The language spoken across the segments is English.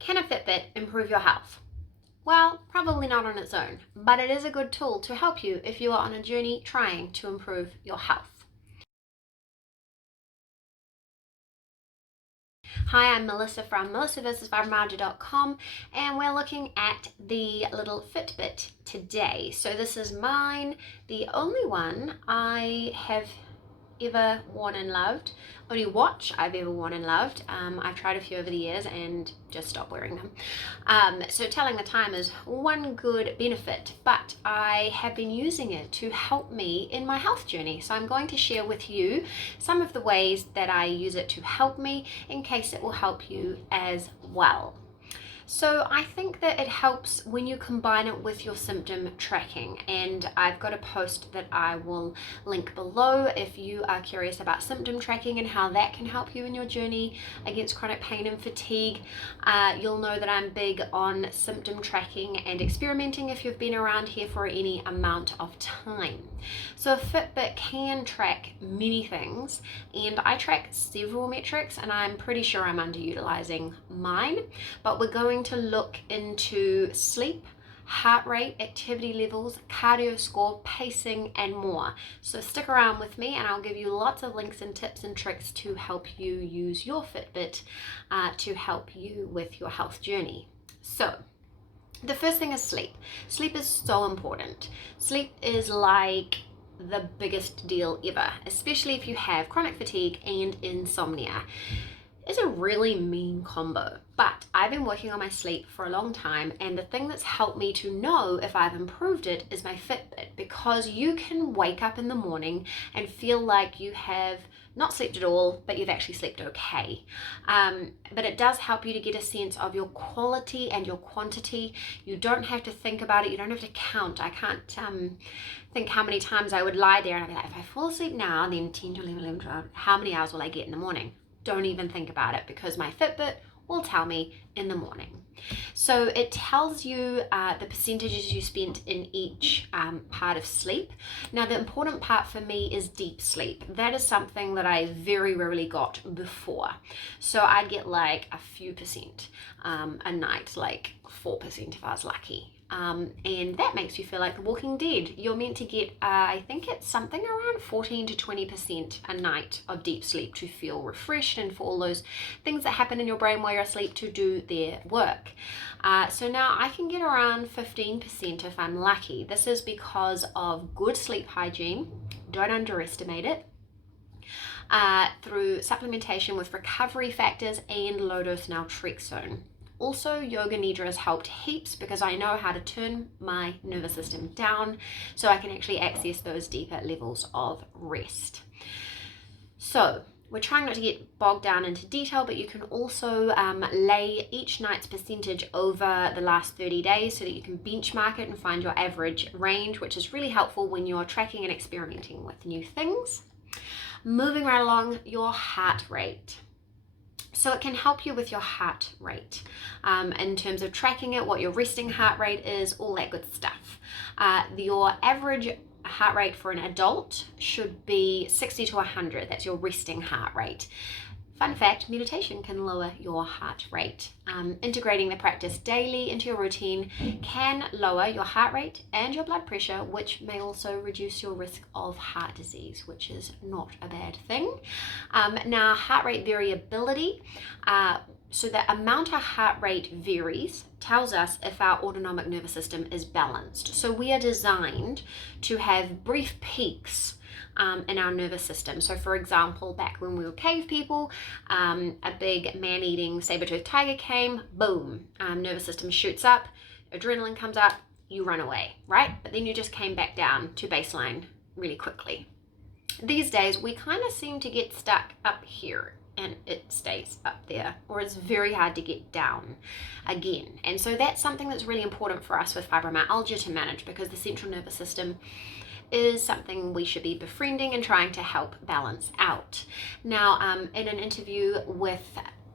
Can a Fitbit improve your health? Well, probably not on its own, but it is a good tool to help you if you are on a journey trying to improve your health. Hi, I'm Melissa from melissaversusfibromyalgia.com, and we're looking at the little Fitbit today. So this is mine, the only one I have ever worn and loved, only watch I've ever worn and loved. I've tried a few over the years and just stopped wearing them. So telling the time is one good benefit, but I have been using it to help me in my health journey. So I'm going to share with you some of the ways that I use it to help me in case it will help you as well. So I think that it helps when you combine it with your symptom tracking, and I've got a post that I will link below if you are curious about symptom tracking and how that can help you in your journey against chronic pain and fatigue. You'll know that I'm big on symptom tracking and experimenting if you've been around here for any amount of time. So a Fitbit can track many things, and I track several metrics, and I'm pretty sure I'm underutilizing mine, but we're going to look into sleep, heart rate, activity levels, cardio score, pacing, and more. So stick around with me and I'll give you lots of links and tips and tricks to help you use your Fitbit to help you with your health journey. So the first thing is sleep. Sleep is so important. Sleep is like the biggest deal ever, especially if you have chronic fatigue and insomnia. It's a really mean combo, but I've been working on my sleep for a long time, and the thing that's helped me to know if I've improved it is my Fitbit, because you can wake up in the morning and feel like you have not slept at all, but you've actually slept okay. But it does help you to get a sense of your quality and your quantity. You don't have to think about it. You don't have to count. I can't think how many times I would lie there and I'd be like, if I fall asleep now, then 10 to 11, 12, how many hours will I get in the morning? Don't even think about it, because my Fitbit will tell me in the morning. So it tells you the percentages you spent in each part of sleep. Now the important part for me is deep sleep. That is something that I very rarely got before. So I'd get like a few percent a night, like 4% if I was lucky. And that makes you feel like The Walking Dead. You're meant to get, I think it's something around 14 to 20% a night of deep sleep to feel refreshed and for all those things that happen in your brain while you're asleep to do their work. So now I can get around 15% if I'm lucky. This is because of good sleep hygiene. Don't underestimate it. Through supplementation with recovery factors and low-dose naltrexone. Also, yoga nidra has helped heaps because I know how to turn my nervous system down so I can actually access those deeper levels of rest. So we're trying not to get bogged down into detail, but you can also lay each night's percentage over the last 30 days so that you can benchmark it and find your average range, which is really helpful when you're tracking and experimenting with new things. Moving right along, your heart rate. So it can help you with your heart rate in terms of tracking it, what your resting heart rate is, all that good stuff. Your average heart rate for an adult should be 60 to 100. That's your resting heart rate. Fun fact, meditation can lower your heart rate. Integrating the practice daily into your routine can lower your heart rate and your blood pressure, which may also reduce your risk of heart disease, which is not a bad thing. Now, heart rate variability. So the amount our heart rate varies tells us if our autonomic nervous system is balanced. So we are designed to have brief peaks in our nervous system. So for example, back when we were cave people, a big man-eating saber-toothed tiger came, boom, nervous system shoots up, adrenaline comes up, you run away, right? But then you just came back down to baseline really quickly. These days, we kind of seem to get stuck up here and it stays up there, or it's very hard to get down again. And so that's something that's really important for us with fibromyalgia to manage, because the central nervous system is something we should be befriending and trying to help balance out. Now, in an interview with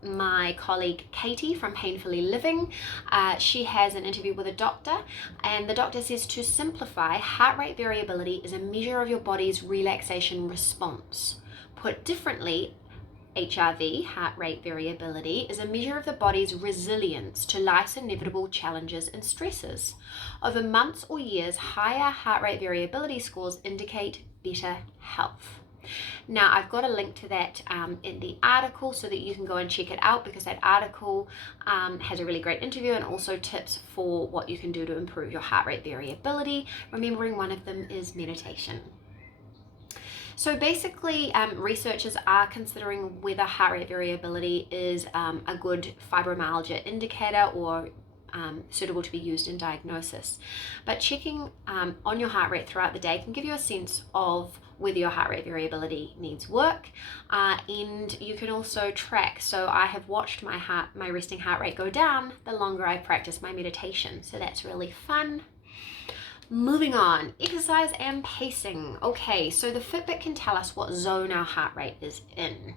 my colleague Katie from Painfully Living, she has an interview with a doctor, and the doctor says, to simplify, heart rate variability is a measure of your body's relaxation response. Put differently, HRV, heart rate variability, is a measure of the body's resilience to life's inevitable challenges and stresses. Over months or years, higher heart rate variability scores indicate better health. Now, I've got a link to that in the article so that you can go and check it out, because that article has a really great interview and also tips for what you can do to improve your heart rate variability, remembering one of them is meditation. So basically, researchers are considering whether heart rate variability is a good fibromyalgia indicator or suitable to be used in diagnosis. But checking on your heart rate throughout the day can give you a sense of whether your heart rate variability needs work, and you can also track. So I have watched my resting heart rate go down the longer I practice my meditation, so that's really fun. Moving on, exercise and pacing. Okay, so the Fitbit can tell us what zone our heart rate is in.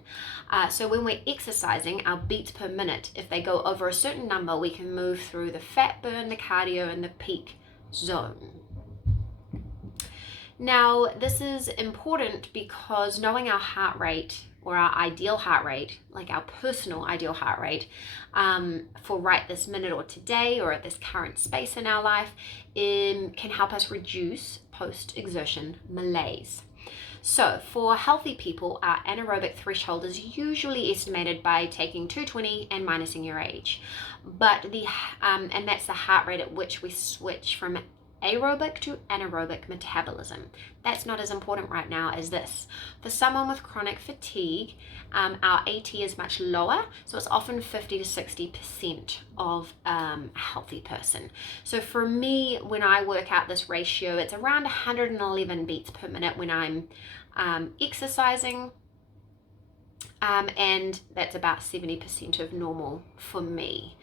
So when we're exercising, our beats per minute, if they go over a certain number, we can move through the fat burn, the cardio, and the peak zone. Now, this is important because knowing our heart rate, or our ideal heart rate, like our personal ideal heart rate, for right this minute or today or at this current space in our life, can help us reduce post-exertion malaise. So for healthy people, our anaerobic threshold is usually estimated by taking 220 and minusing your age. But and that's the heart rate at which we switch from aerobic to anaerobic metabolism. That's not as important right now as this. For someone with chronic fatigue, our AT is much lower, so it's often 50 to 60% of a healthy person. So for me, when I work out this ratio, it's around 111 beats per minute when I'm exercising, and that's about 70% of normal for me.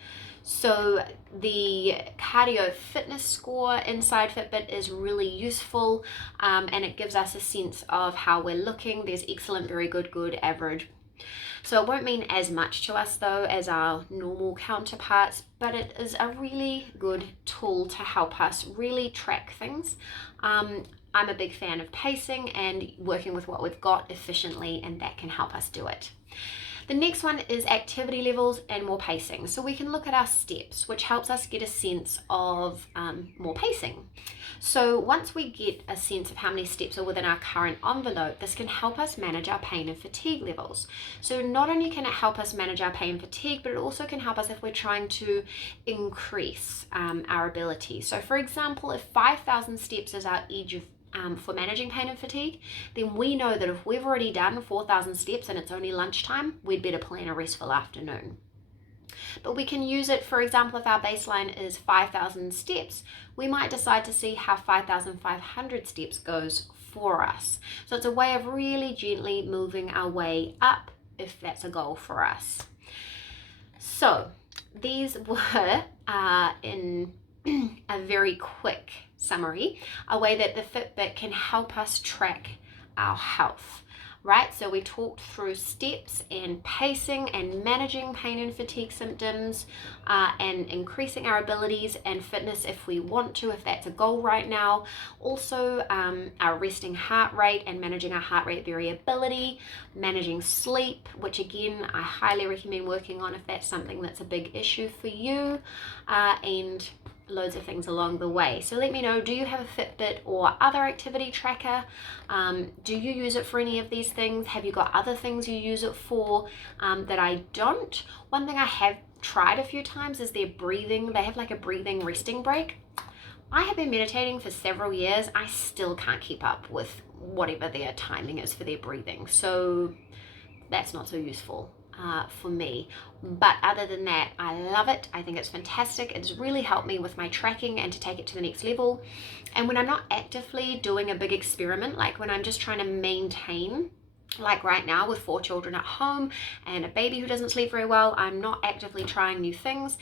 So the cardio fitness score inside Fitbit is really useful, and it gives us a sense of how we're looking. There's excellent, very good, good, average. So it won't mean as much to us though as our normal counterparts, but it is a really good tool to help us really track things. I'm a big fan of pacing and working with what we've got efficiently, and that can help us do it. The next one is activity levels and more pacing. So we can look at our steps, which helps us get a sense of more pacing. So once we get a sense of how many steps are within our current envelope, this can help us manage our pain and fatigue levels. So not only can it help us manage our pain and fatigue, but it also can help us if we're trying to increase our ability. So for example, if 5,000 steps is our edge of for managing pain and fatigue, then we know that if we've already done 4,000 steps and it's only lunchtime, we'd better plan a restful afternoon. But we can use it, for example, if our baseline is 5,000 steps, we might decide to see how 5,500 steps goes for us. So it's a way of really gently moving our way up if that's a goal for us. So these were in a very quick summary, a way that the Fitbit can help us track our health, right? So we talked through steps and pacing and managing pain and fatigue symptoms, and increasing our abilities and fitness if we want to, if that's a goal right now. Also, our resting heart rate and managing our heart rate variability, managing sleep, which again, I highly recommend working on if that's something that's a big issue for you, and loads of things along the way. So let me know, do you have a Fitbit or other activity tracker? Do you use it for any of these things? Have you got other things you use it for that I don't? One thing I have tried a few times is their breathing. They have like a breathing resting break. I have been meditating for several years. I still can't keep up with whatever their timing is for their breathing. So that's not so useful for me. But other than that, I love it. I think it's fantastic. It's really helped me with my tracking and to take it to the next level. And when I'm not actively doing a big experiment, like when I'm just trying to maintain, like right now with 4 children at home and a baby who doesn't sleep very well, I'm not actively trying new things.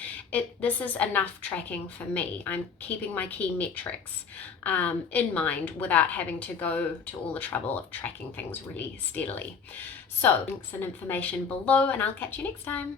This is enough tracking for me. I'm keeping my key metrics in mind without having to go to all the trouble of tracking things really steadily. So links and information below, and I'll catch you next time.